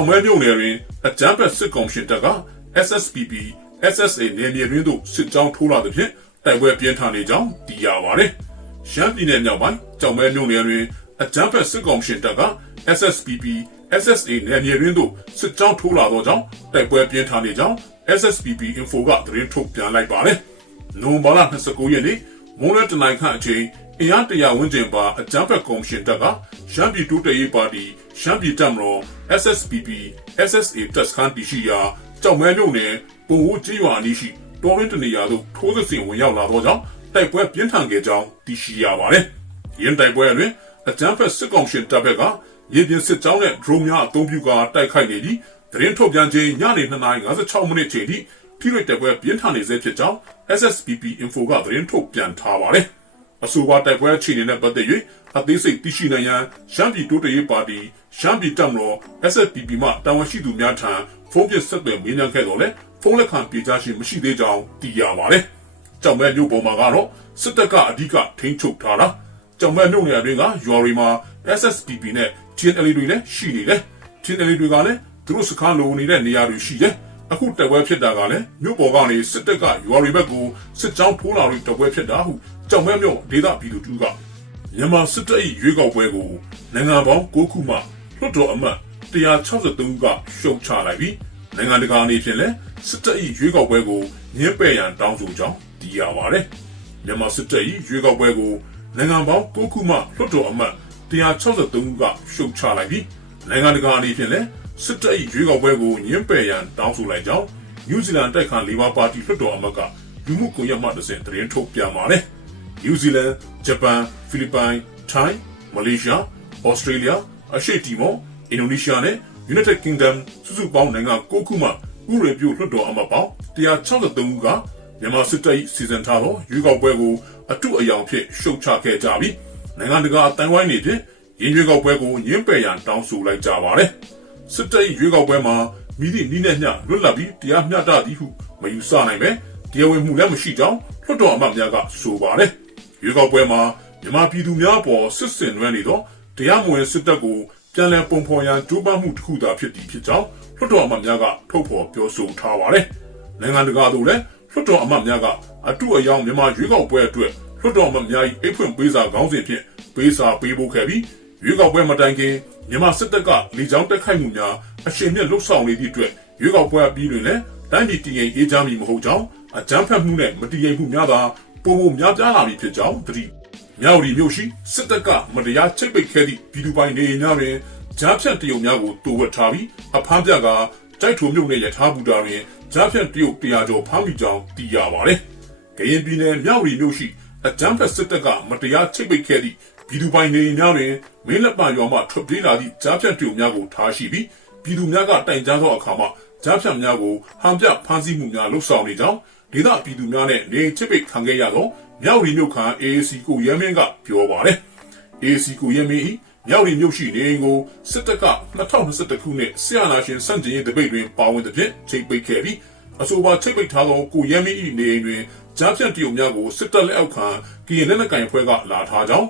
ကြောင်မဲမြုံနယ်တွင်အကြမ်းဖက်စစ်ကောင်ရှင်တပ်က SSPP SSA နယ်မြေတွင်သို့စစ်ကြောင်းထိုးလာသဖြင့်တိုက်ပွဲပြင်းထန်နေကြောင်းသိရပါတယ်။ရှမ်းပြည်နယ်မြောက်ပိုင်းကြောင်မဲမြုံနယ်တွင်အကြမ်းဖက်စစ်ကောင်ရှင်တပ်က SSPP SSA နယ်မြေတွင်သို့စစ်ကြောင်းထိုးလာသောကြောင့်တိုက်ပွဲပြင်းထန်နေကြောင်း SSPP Info ကသတင်းထုတ်ပြန်လိုက်ပါတယ်။နိုဝင်ဘာလ29ရက်နေ့မွန်းလွဲတနိုင်ခန့်အချိန်အင်အားတရာဝန်းကျင်ပါအကြမ်းဖက်ကော်မရှင်တပ်ကရှမ်းပြည်တိုးတက်ရေးပါတီ ရှမ်းပြည်တပ်မတော် SSPP SSA တပ်စခန်းတရှိရာကြောက်မဲမြို့နယ်ပုံဦးကျေးရွာအနီးရှိတော်ရင်းတနေရာသို့ထိုးစစ်ဆင်ဝင်ရောက်လာသောကြောင့်တိုက်ပွဲပြင်းထန်ခဲ့ကြောင်းသိရှိရပါတယ်။ရင်းတိုက်ပွဲအတွင်းအကြမ်းဖက်စစ်ကောင်ရှင်တပ်ဘက်ကရေပြင်စစ်ကြောင်းနဲ့ drone များအသုံးပြုကာတိုက်ခိုက်နေပြီးသတင်းထုတ်ပြန်ခြင်းညနေ2:56မိနစ်ချိန်ထိထိတွေ့တိုက်ပွဲပြင်းထန်နေဆဲဖြစ်ကြောင်း SSPP Info ကသတင်းထုတ်ပြန်ထားပါတယ်။အဆိုပါတိုက်ပွဲအခြေအနေနဲ့ပတ်သက်၍အသေးစိတ်သိရှိနိုင်ရန်ရှမ်းပြည်တိုးတက်ရေးပါတီ ရှမ်းပြည်တပ်မတော် SSPP မှတာဝန်ရှိသူများထံဖုန်းပြဆက်သွယ်မေးမြန်းခဲ့တော့လဲဖုန်းလက်ခံပြေကြားခြင်းမရှိသေးကြောင်းသိရပါတယ်။ကြောင်မဲမြို့ပေါ်မှာကတော့စစ်တပ်ကအဓိကထိန်းချုပ်ထားတာကြောင်မဲမြို့နယ်အတွင်းကရွာတွေမှာ SSPP နဲ့ TNL တွေလည်းရှိနေတယ်။ TNL တွေကလည်းသူတို့စခန်းလိုနေတဲ့နေရာတွေရှိတယ်။အခုတက်ပွဲဖြစ်တာကလည်းမြို့ပေါ်ကနေစစ်တပ်ကရွာတွေဘက်ကိုစစ်ကြောင်းထိုးလာပြီးတက်ပွဲဖြစ်တာဟုကြောင်မဲမြို့ဒေသပြည်သူတူကမြန်မာစစ်တပ်၏ရွေးကောက်ပွဲကိုနိုင်ငံပေါင်း9ခုမှ လွှတ်တော်အမတ်163ကရှုံချလိုက်ပြီးနိုင်ငံတကာအနေဖြင့်လည်းစစ်တပ်၏ရွေးကောက်ပွဲကိုညှင်းပယ်ရန်တောင်းဆိုကြောင်းသိရပါတယ်။မြန်မာစစ်တပ်၏ရွေးကောက်ပွဲကိုနိုင်ငံပေါင်း9ခုမှလွှတ်တော်အမတ်163ကရှုံချလိုက်ပြီးနိုင်ငံတကာအနေဖြင့်လည်းစစ်တပ်၏ရွေးကောက်ပွဲကိုညှင်းပယ်ရန်တောင်းဆိုလိုက်ကြောင်းနယူးဇီလန်တိုက်ခါလေဘာပါတီလွှတ်တော်အမတ်ကလူမှုကွန်ရက်မှတစ်ဆင့်သတင်းထုတ်ပြန်ပါတယ်။နယူးဇီလန်၊ဂျပန်၊ဖိလစ်ပိုင်၊ထိုင်း၊မလေးရှား၊ဩစတြေးလျ၊ အရှေ့တီမော၊အင်ဒိုနီးရှားနဲ့ United Kingdom စုစုပေါင်းနိုင်ငံ9ခုမှဥရေပြုလွှတ်တော်အမတ်ပေါင်း163ဦးကမြန်မာစစ်တပ်၏စီစဉ်ထားသောရွေးကောက်ပွဲကိုအတုအယောင်ဖြစ်ရှုတ်ချခဲ့ကြပြီးနိုင်ငံတကာအတိုင်းဝိုင်းနေဖြင့်ရင်းရွေးကောက်ပွဲကိုညှင်းပယ်ရန်တောင်းဆိုလိုက်ကြပါတယ်။စစ်တပ်၏ရွေးကောက်ပွဲမှာမိသည့်နည်းနဲ့မျှလွတ်လပ်ပြီးတရားမျှတသည်ဟုမယူဆနိုင်ပဲတရားဝင်မှုလည်းမရှိကြောင်းလွှတ်တော်အမတ်များကဆိုပါတယ်။ရွေးကောက်ပွဲမှာမြန်မာပြည်သူများပေါ်စစ်စင်နှွမ်းနေသော တရားမဝင်စစ်တပ်ကိုပြန်လည်ပုံဖော်ရန်ကြိုးပမ်းမှုတစ်ခုသာဖြစ်သည်ဖြစ်ကြောင်းလွှတ်တော်အမတ်များကထုတ်ဖော်ပြောဆိုထားပါတယ်။နိုင်ငံတကာသို့လည်းလွှတ်တော်အမတ်များကအတုအယောင်မြန်မာရွေးကောက်ပွဲအတွက်လွှတ်တော်အမတ်များ၏အိတ်ဖွင့်ပေးစာခေါင်းစဉ်ဖြင့်ပေးစာပေးဖို့ခဲ့ပြီးရွေးကောက်ပွဲမတိုင်ခင်မြန်မာစစ်တပ်ကလေကြောင်းတိုက်ခိုက်မှုများအရှင်မြင့်လှုပ်ဆောင်နေသည့်အတွက်ရွေးကောက်ပွဲအပြီးတွင်လည်းတိုင်းပြည်တည်ငြိမ်အေးချမ်းမည်မဟုတ်ကြောင်းအကြမ်းဖက်မှုနဲ့မတည်ငြိမ်မှုများသာပုံပုံများပြားလာပြီဖြစ်ကြောင်းတတိ မြောက်ရီမြို့ရှိစစ်တပ်ကမတရားချိတ်ပိတ်ခဲ့သည့်ပြည်သူပိုင်နေအိမ်များတွင်ကြားဖြတ်တရုတ်များကိုတိုးဝှက်ထားပြီးအဖမ်းပြကတိုက်ထုံမြို့နယ်ရထားဘူတာတွင်ကြားဖြတ်တရုတ်တရားကျော်ဖမ်းမိကြောင်းသိရပါတယ်။ကရင်ပြည်နယ်မြောက်ရီမြို့ရှိအကြမ်းဖက်စစ်တပ်ကမတရားချိတ်ပိတ်ခဲ့သည့်ပြည်သူပိုင်နေအိမ်များတွင်မင်းလက်ပံရွာမှထွက်ပြေးလာသည့်ကြားဖြတ်တရုတ်များကိုထားရှိပြီးပြည်သူများကတိုင်ကြားသောအခါမှာကြားဖြတ်များကိုဟန်ပြဖမ်းဆီးမှုများလှုပ်ဆောင်နေကြောင်း ဒေသပြည်သူများနဲ့နေချိတ်ပိတ်ခံခဲ့ရသောမြောက်ရီမြို့ခံ AAC ကိုရဲမင်းကပြောပါတယ်။ AAC ကိုရဲမင်း၏မြောက်ရီမြို့ရှိနေအိမ်ကိုစစ်တပ်က2021ခုနှစ်ဆရာနာရှင်စန့်ကျင်ရေးတပိတ်တွင်ပါဝင်တဲ့ဖြင့်ချိတ်ပိတ်ခဲ့ပြီးအဆိုပါချိတ်ပိတ်ထားသောကိုရဲမင်း၏နေအိမ်တွင်ကြားဖြတ်တရုတ်များကိုစစ်တပ်လက်အောက်ခံကရင်လက်နက်ကိုင်ဖွဲ့ကလာထားကြောင်း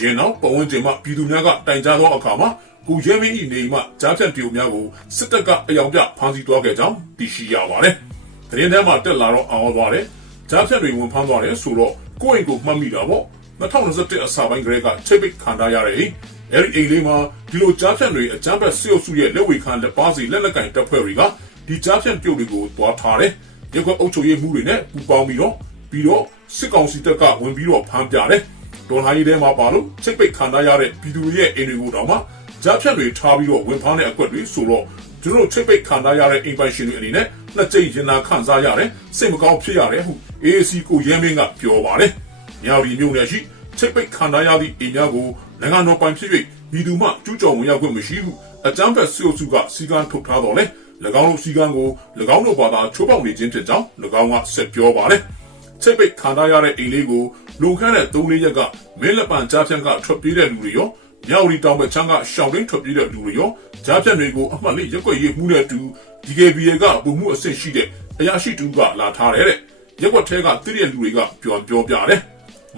ရင်နောက်ပဝန်ကျင်မှပြည်သူများကတိုင်ကြားသောအခါမှာကိုရဲမင်း၏နေအိမ်မှကြားဖြတ်တရုတ်များကိုစစ်တပ်ကအယောင်ပြဖမ်းဆီးသွားခဲ့ကြောင်းသိရှိရပါတယ်။ သတင်းထဲမှာတက်လာတော့အောင်သွားတယ်။ကြားဖြတ်တွေဝင်ဖမ်းသွားတယ်ဆိုတော့ကိုယ့်အိမ်ကိုမှတ်မိတာပေါ့2021အစပိုင်းကလေးကချိတ်ပိတ်ခံထားရတဲ့အိမ်အဲဒီအိမ်လေးမှာဒီလိုကြားဖြတ်တွေအကြမ်းဖက်စစ်အုပ်စုရဲ့လက်ဝေခံလက်ပါစီလက်နက်ကင်တပ်ဖွဲ့တွေကဒီကြားဖြတ်ပြုတ်တွေကိုတွားထားတယ်။ရက်ကွက်အုပ်ချုပ်ရေးမှုတွေနဲ့ပူးပေါင်းပြီးတော့ပြီးတော့စစ်ကောင်စီတပ်ကဝင်ပြီးတော့ဖမ်းပြတယ်။ဒေါ်လာကြီးထဲမှာပါလို့ချိတ်ပိတ်ခံထားရတဲ့ပြည်သူတွေရဲ့အိမ်တွေကိုတောင်မှကြားဖြတ်တွေထားပြီးတော့ဝင်ဖမ်းတဲ့အကွက်တွေဆိုတော့သူတို့ချိတ်ပိတ်ခံထားရတဲ့အိမ်ပိုင်ရှင်တွေအနေနဲ့ နှစ်ကြိမ်ရင်နာခံစားရတယ်စိတ်မကောင်းဖြစ်ရတယ်ဟု AAC ကိုရဲမင်းကပြောပါတယ်။မြောက်ရီမြို့နယ်ရှိချိတ်ပိတ်ခံထားရသည့်အိမ်များကိုနိုင်ငံတော်ပိုင်ဖြစ်၍ပြည်သူမှကျူးကျော်ဝင်ရောက်ခွင့်မရှိဟုအကြမ်းဖက်စစ်အုပ်စုကစီကံထုတ်ထားတော်လဲ၎င်းတို့စီကံကို၎င်းတို့ဘာသာချိုးပေါက်နေခြင်းဖြစ်ကြောင်း၎င်းကဆက်ပြောပါတယ်။ချိတ်ပိတ်ခံထားရတဲ့အိမ်လေးကိုလုံခန့်တဲ့၃လေးရက်ကမင်းလက်ပံကြားဖြန့်ကထွက်ပြေးတဲ့လူတွေရော မြောက်ရီတောင်ဘက်ချမ်းကရှောင်းရင်းထွက်ပြေးတဲ့လူတွေရောကြားဖြတ်တွေကိုအမှတ်လေးရက်ွက်ရေးမှုနဲ့တူ DKBA ကပုံမှုအဆင့်ရှိတဲ့အရာရှိတူကလာထားတယ်တဲ့ရက်ွက်ထဲကတိရလူတွေကပြောပြောပြတယ်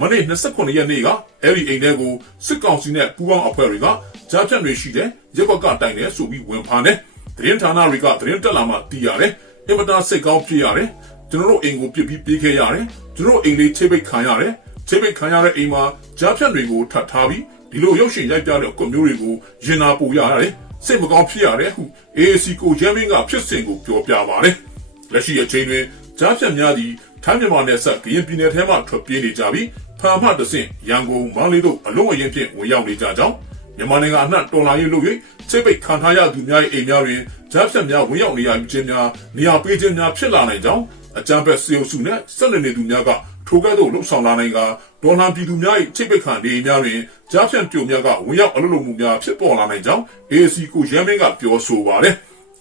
မနေ့29ရက်နေ့ကအဲ့ဒီအိမ်ထဲကိုစစ်ကောင်စီနဲ့ပူးပေါင်းအဖွဲ့တွေကကြားဖြတ်တွေရှိတဲ့ရက်ွက်ကတိုင်တယ်ဆိုပြီးဝင်ဖမ်းတယ်သတင်းဌာနတွေကသတင်းတက်လာမှသိရတယ်အင်မတန်စိတ်ကောင်းဖြစ်ရတယ်ကျွန်တော်တို့အိမ်ကိုပြစ်ပြီးပြေးခဲ့ရတယ်ကျွန်တော်တို့အိမ်လေးချိတ်ပိတ်ခံရတယ်ချိတ်ပိတ်ခံရတဲ့အိမ်မှာကြားဖြတ်တွေကိုထပ်ထားပြီး ဒီလိုရုပ်ရှင်ရိုက်ပြတဲ့ကွန်မျိုးတွေကိုရင်နာပူရရတယ်စိတ်မကောင်းဖြစ်ရတယ်ဟု AAC ကိုဂျမ်မင်းကဖြစ်စဉ်ကိုပြောပြပါတယ်လက်ရှိအချိန်တွင်ကြားဖြတ်များသည်ထိုင်းမြန်မာနယ်စပ်ကရင်ပြည်နယ်ထဲမှထွက်ပြေးနေကြပြီးဖာမှတဆင့်ရန်ကုန်မန္တလေးတို့အလုံးအရင်ဖြင့်ဝင်ရောက်နေကြကြောင်းမြန်မာနိုင်ငံအနှံ့တော်လာရေးလုပ်၍ချိတ်ပိတ်ခံထားရသူများ၏အိမ်များတွင် ကြားဖြတ်များဝင်ရောက်နေရခြင်းများနေရာပေးခြင်းများဖြစ်လာနိုင်ကြောင်းအကြံဖက်စေအုပ်စုနှင့်ဆက်လက်နေသူများကထိုကဲ့သို့လှုပ်ဆောင်လာနိုင်ကဒေါ်လာပြည်သူများ၏ချိတ်ပိတ်ခံနေများတွင်ကြားဖြတ်ကြုံများကဝင်ရောက်အလုပ်လုပ်မှုများဖြစ်ပေါ်လာနိုင်ကြောင်း AC ကိုရမ်းမင်းကပြောဆိုပါတယ်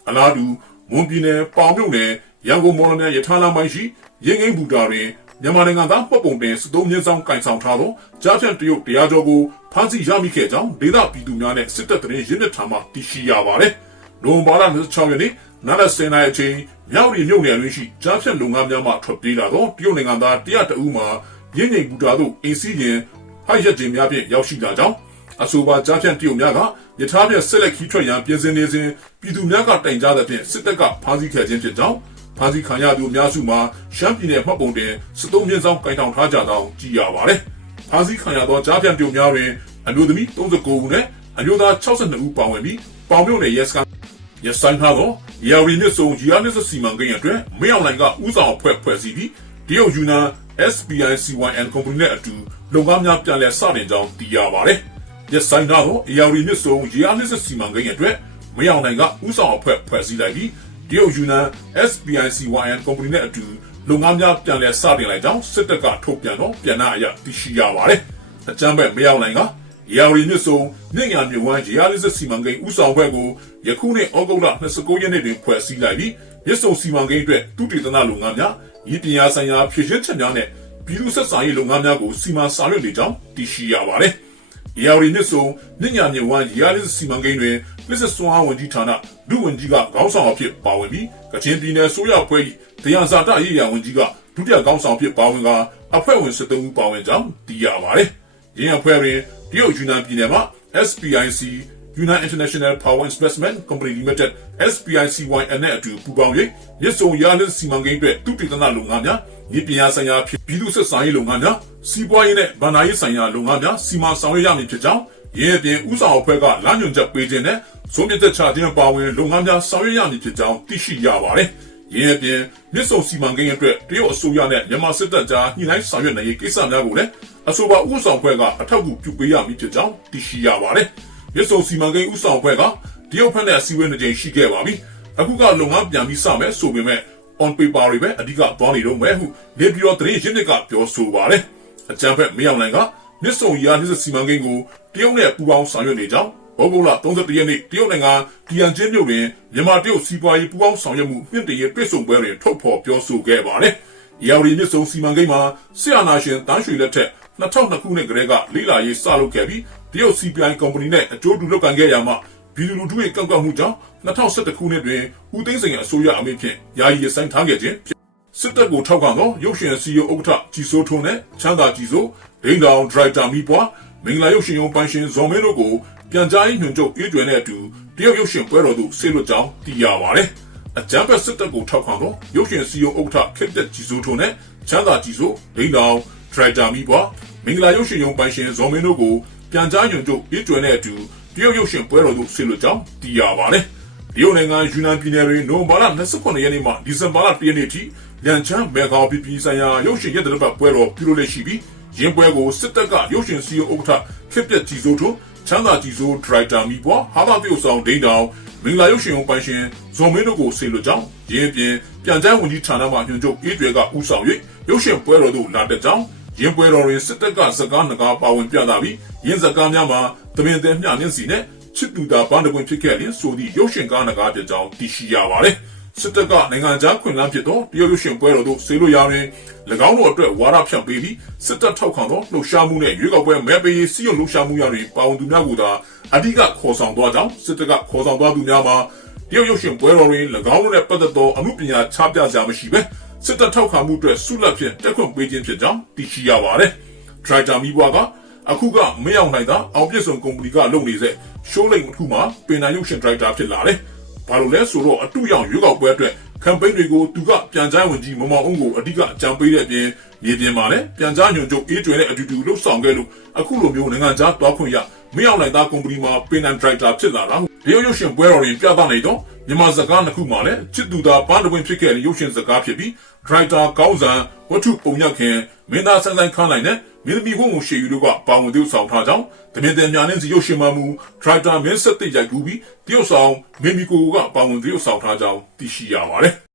အလားတူမွန်ပြည်နယ်ပေါင်မြုပ်နယ်ရန်ကုန်မော်လမြိုင်ရထားလမ်းပိုင်းရှိရင်းငိမ့်ဘူတာတွင်မြန်မာနိုင်ငံသားမှတ်ပုံတင်စတုံးမြင့်ဆောင်ကင်ဆောင်ထားသောကြားဖြတ်တရုတ်တရားကျော်ကိုဖမ်းဆီးရမိခဲ့ကြောင်းဒေသပြည်သူများနဲ့စစ်တပ်တရင်ရင်းမြစ်ထံမှသိရှိရပါတယ်။ နိုဝင်ဘာလ26ရက်နေ့နာရစင်နိုင်အချိန်မြောက်ရီမြို့နယ်တွင်ရှိကြားဖြတ်လုံငန်းများမှထွက်ပြေးလာသောတရုတ်နိုင်ငံသား100တဦးမှရင်းငိမ့်ဘူတာသို့အင်စီရင်ဟိုက်ရက်တင်များဖြင့်ရောက်ရှိလာကြောင်းအဆိုပါကြားဖြတ်တရုတ်များကယထာဖြင့်ဆက်လက်ခီးထွက်ရန်ပြင်ဆင်နေစဉ်ပြည်သူများကတိုင်ကြားသဖြင့်စစ်တပ်ကဖမ်းဆီးခဲ့ခြင်းဖြစ်ကြောင်းဖမ်းဆီးခံရသူအများစုမှာရှမ်းပြည်နယ်မှတ်ပုံတင်စတုံးမြင့်ဆောင်ကင်ထောင်ထားကြသောကြည်ရပါတယ်။ဖမ်းဆီးခံရသောကြားဖြတ်တရုတ်များတွင်အမျိုးသမီး39ဦးနဲ့အမျိုးသား62ဦးပါဝင်ပြီးပေါင်မြုံနယ်ရဲစခန်း ရဆိုင်ထားသောရာဝီမြစ်စုံဂျီယာနစ်စီမံကိန်းအတွက်မင်းအောင်လိုင်ကဥဆောင်အဖွဲ့ဖွဲ့စည်းပြီးတရုတ်ယူနန် SPI CYN Company နဲ့အတူလုပ်ငန်းများပြန်လည်စတင်ကြောင်းသိရပါတယ်။ရဆိုင်ထားသောရာဝီမြစ်စုံဂျီယာနစ်စီမံကိန်းအတွက်မင်းအောင်လိုင်ကဥဆောင်အဖွဲ့ဖွဲ့စည်းလိုက်ပြီးတရုတ်ယူနန် SPI CYN Company နဲ့အတူလုပ်ငန်းများပြန်လည်စတင်လိုက်ကြောင်းစစ်တပ်ကထုတ်ပြန်တော့ပြန်နာအရသိရှိရပါတယ်။အကြမ်းဖက်မင်းအောင်လိုင်က ရာဝီမြစ်စုံမြင့်ညာမြဝန်းဂျီယာလစ်စီမံကိန်းဥဆောင်ဘက်ကိုယခုနှစ်ဩဂုတ်လ29ရက်နေ့တွင်ဖွဲ့စည်းလိုက်ပြီးမြစ်စုံစီမံကိန်းအတွက်သူတည်တနာလုပ်ငန်းများဤပညာဆိုင်ရာဖြည့်ရှင်းချက်များနဲ့ပြည်သူ့ဆက်ဆံရေးလုပ်ငန်းများကိုစီမံဆောင်ရွက်နေကြောင်းသိရှိရပါတယ်။ရာဝီမြစ်စုံမြင့်ညာမြဝန်းဂျီယာလစ်စီမံကိန်းတွင်လစ်စစ်စွမ်းအားဝန်ကြီးဌာနဒုဝန်ကြီးကခေါင်းဆောင်အဖြစ်ပါဝင်ပြီးကချင်ပြည်နယ်ဆိုရဖွဲ့၏တရားစာတရေးရာဝန်ကြီးကဒုတိယခေါင်းဆောင်ဖြစ်ပါဝင်ကအဖွဲ့ဝင်73ဦးပါဝင်ကြောင်းသိရပါတယ်။ရင်းအဖွဲ့တွင် တရုတ်ယူနန်ပြည်နယ်မှာ SPIC United International Power Investment Company Limited SPICYN နဲ့အတူပူးပေါင်း၍ရစ်စုံရလစ်စီမံကိန်းအတွက်သူတည်တနာလုပ်ငန်းများဤပညာဆိုင်ရာပြည်သူ့ဆက်ဆံရေးလုပ်ငန်းများစီးပွားရေးနဲ့ဗန္ဒာရေးဆိုင်ရာလုပ်ငန်းများစီမံဆောင်ရွက်ရမည်ဖြစ်ကြောင်းရင်းအပြင်ဥဆောင်အဖွဲ့ကလမ်းညွှန်ချက်ပေးခြင်းနဲ့ဆုံးဖြတ်ချက်ချခြင်းပါဝင်လုပ်ငန်းများဆောင်ရွက်ရမည်ဖြစ်ကြောင်းသိရှိရပါတယ်။ ရင်းအပြင်မြစ်ဆုံစီမံကိန်းအတွက်တရုတ်အစိုးရနဲ့မြန်မာစစ်တပ်ကြားညှိနှိုင်းဆောင်ရွက်နိုင်ရေးကိစ္စများကိုလည်းအဆိုပါဥဆောင်ဖွဲ့ကအထောက်အကူပြုပေးရမည်ဖြစ်ကြောင်းသိရှိရပါတယ်။မြစ်ဆုံစီမံကိန်းဥဆောင်ဖွဲ့ကတရုတ်ဖက်နဲ့အစည်းအဝေးတစ်ကြိမ်ရှိခဲ့ပါပြီ။အခုကလုပ်ငန်းပြန်ပြီးစမယ်ဆိုပေမဲ့ on paper တွေပဲအဓိကသွားနေတော့မယ်ဟုနေပြည်တော်သတင်းရင်းမြစ်ကပြောဆိုပါတယ်။အကြံဖက်မင်းအောင်လိုင်ကမြစ်ဆုံရာနှစ်စီမံကိန်းကိုတရုတ်နဲ့ပူးပေါင်းဆောင်ရွက်နေကြောင်း ဩဂုတ်လ31ရက်နေ့တရုတ်နိုင်ငံတီယန်ကျင်းမြို့တွင်မြန်မာတရုတ်စီးပွားရေးပူးပေါင်းဆောင်ရွက်မှုမြင့်တင်ရေးတွေ့ဆုံပွဲတွင်ထုတ်ဖော်ပြောဆိုခဲ့ပါတယ်။ရာဝတီမြစ်ဆုံစီမံကိန်းမှာဆီယနာရှင်တန်းရွှေလက်ထက်2002ခုနှစ်ကတည်းကလိလာရေးစလုပ်ခဲ့ပြီးတရုတ် CPI ကုမ္ပဏီနဲ့အကျိုးတူလုပ်ကိုင်ခဲ့ရမှာဘီလူလူတူရဲ့ကောက်ကောက်မှုကြောင့်2011ခုနှစ်တွင်ဦးသိန်းစိန်အစိုးရအမိဖြင့်ယာယီရဆိုင်ထားခဲ့ခြင်းဖြစ်စစ်တပ်ကိုထောက်ခံသောရုပ်ရှင်စီယိုဥက္ကဋ္ဌကြီးစိုးထွန်းနဲ့ချမ်းသာကြီးစိုးဒိန်းတောင်ဒရိုက်တာမိပွား မင်္ဂလာရုပ်ရှင်ရုံပိုင်ရှင်ဇော်မင်းတို့ကိုပြန်ကြားရေးညွှန်ချုပ်အေးကျွယ်နဲ့အတူတရုတ်ရုပ်ရှင်ပွဲတော်သို့ဆေးလွတ်ကြောင်းသိရပါတယ်။အကြမ်းဖက်စစ်တပ်ကိုထောက်ခံသောရုပ်ရှင်စီယိုဥက္ကဋ္ဌခက်တက်ကြီးစိုးထွန်းနဲ့ချမ်းသာကြီးစိုးဒိန်းတောင်ဒရိုက်တာမိပွားမင်္ဂလာရုပ်ရှင်ရုံပိုင်ရှင်ဇော်မင်းတို့ကိုပြန်ကြားညွှန်ချုပ်အေးကျွယ်နဲ့အတူတရုတ်ရုပ်ရှင်ပွဲတော်သို့ဆေးလွတ်ကြောင်းသိရပါတယ်။တရုတ်နိုင်ငံယူနန်ပြည်နယ်တွင်နိုဝင်ဘာလ29ရက်နေ့မှဒီဇင်ဘာလ1ရက်နေ့ထိလန်ချမ်းမေဂါပီပီဆိုင်ရာရုပ်ရှင်ရက်တပတ်ပွဲတော်ပြုလုပ်လက်ရှိပြီး ရင်ပွဲကိုစစ်တပ်ကရုပ်ရှင်စီယိုဥက္ကဋ္ဌခက်ပြက်ကြီးစိုးထွန်းချမ်းသာကြီးစိုးဒရိုက်တာမိပွားဟာသာပြုတ်ဆောင်ဒိန်းတောင်မင်္ဂလာရုပ်ရှင်ုံပိုင်ရှင်ဇော်မင်းတို့ကိုဆေလွတ်ကြောင်းရင်းပြင်ပြန်ကြားဝန်ကြီးဌာနမှညွှန်ချုပ်အေးတွေကဥဆောင်၍ရုပ်ရှင်ပွဲတော်သို့လာတက်ကြောင်းရင်ပွဲတော်တွင်စစ်တပ်ကစကားနဂါပါဝင်ပြသပြီးရင်းစကားများမှာသမင်သည်မျှနှင်းစီနဲ့ချစ်တူတာဘန်းတကွင်ဖြစ်ခဲ့ရင်ဆိုသည့်ရုပ်ရှင်ကားနဂါပြကြောင်းသိရှိရပါတယ် စစ်တပ်ကနိုင်ငံခြားခွင့်လန်းဖြစ်သောတရုတ်ရုပ်ရှင်ပွဲတော်သို့ဆေလွတ်ရာတွင်၎င်းတို့အတွက်ဝါဒဖြန့်ပေးပြီးစစ်တပ်ထောက်ခံသောလှုပ်ရှားမှုနဲ့ရွေးကောက်ပွဲမဲပေးရေးစီးရုံလှုပ်ရှားမှုများတွင်ပါဝင်သူများကိုသာအဓိကခေါ်ဆောင်သွားကြောင်းစစ်တပ်ကခေါ်ဆောင်သွားသူများမှာတရုတ်ရုပ်ရှင်ပွဲတော်တွင်၎င်းတို့နဲ့ပတ်သက်သောအမှုပညာချပြကြမရှိဘဲစစ်တပ်ထောက်ခံမှုအတွက်ဆုလက်ဖြင့်တက်ခွင့်ပေးခြင်းဖြစ်ကြောင်းသိရှိရပါတယ်။ဒရိုက်တာမီဘွားကအခုကမင်းအောင်နိုင်တာအောင်ပြည့်စုံကုမ္ပဏီကလုပ်နေစေရှိုးလိမ်တစ်ခုမှာပင်နာရုပ်ရှင်ဒရိုက်တာဖြစ်လာတယ်။ ဘာလို့လဲဆိုတော့အတူရောက်ရွေးကောက်ပွဲအတွက်ကမ်ပိန်းတွေကိုသူကပြန်ကြားဝင်ကြီးမမောင်အောင်ကိုအဓိကအကြံပေးတဲ့အပြင်မြေပြင်မှာလည်းပြန်ကြားညွန်ချုပ်အေးကျွဲတဲ့အတူတူလှုပ်ဆောင်ခဲ့လို့အခုလိုမျိုးနိုင်ငံခြားတွားခွင့်ရမင်းအောင်လိုက်သားကုမ္ပဏီမှာပင်နန်ဒရိုက်တာဖြစ်လာတာဒီရုပ်ရှင်ပွဲတော်တွင်ပြသနေတော့မြန်မာစကားနှစ်ခုမှာလည်းချစ်သူသာပန်းတပွင့်ဖြစ်ခဲ့တဲ့ရုပ်ရှင်စကားဖြစ်ပြီးဒရိုက်တာကောင်းစံဝတ္ထုပုံညက်ခင်မင်းသားဆန်းဆန်းခန်းနိုင်နဲ့ မင်းသမီးဝုံကိုရှေယူတို့ကပါဝင်သူဆောင်ထားကြောင်းတမင်တင်များနှင်းစီရုပ်ရှင်မှမူဒရိုက်တာမင်းဆက်တိတ်ရိုက်ကူးပြီးတရုတ်ဆောင်မင်းမီကိုကပါဝင်သူဆောင်ထားကြောင်းသိရှိရပါတယ်